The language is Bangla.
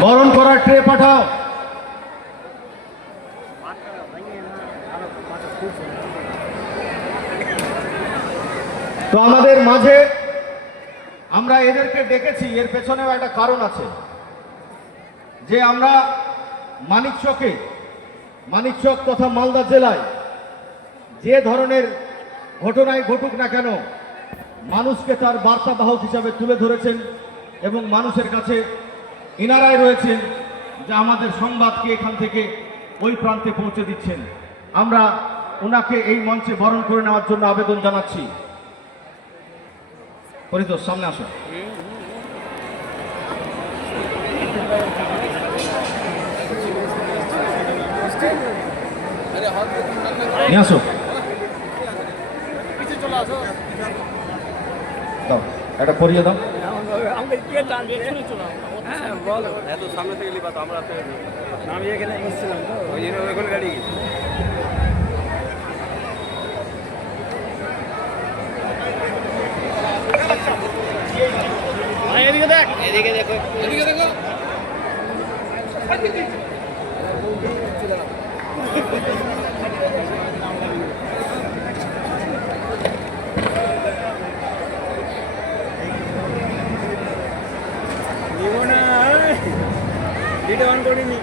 বরণ করার ট্রে পাঠাও। তো আমাদের মাঝে আমরা এদেরকে ডেকেছি, এর পেছনেও একটা কারণ আছে, যে আমরা মানিকচক তথা মালদা জেলায় যে ধরনের ঘটনায় ঘটুক না কেন মানুষকে তার বার্তাবাহক হিসাবে তুলে ধরেছেন এবং মানুষের কাছে ইনারায় রয়েছেন যে আমাদের সংবাদকে এখান থেকে ওই প্রান্তে পৌঁছে দিচ্ছেন। আমরা ওনাকে এই মঞ্চে বরণ করে নেওয়ার জন্য আবেদন জানাচ্ছি। পরিতোষ, সামনে আসো। নিয়ে আসো, দাও এটা পরিয়ে দাও। এত সামনে থেকে লিবা তো আমরা আমি এখানে গেছিলাম তো ওই জন্য ওইখানে গাড়ি গেছি। এদিকে দেখ, এদিকে দেখো, এদিকে দেখো। ভিডিও অন করিনি।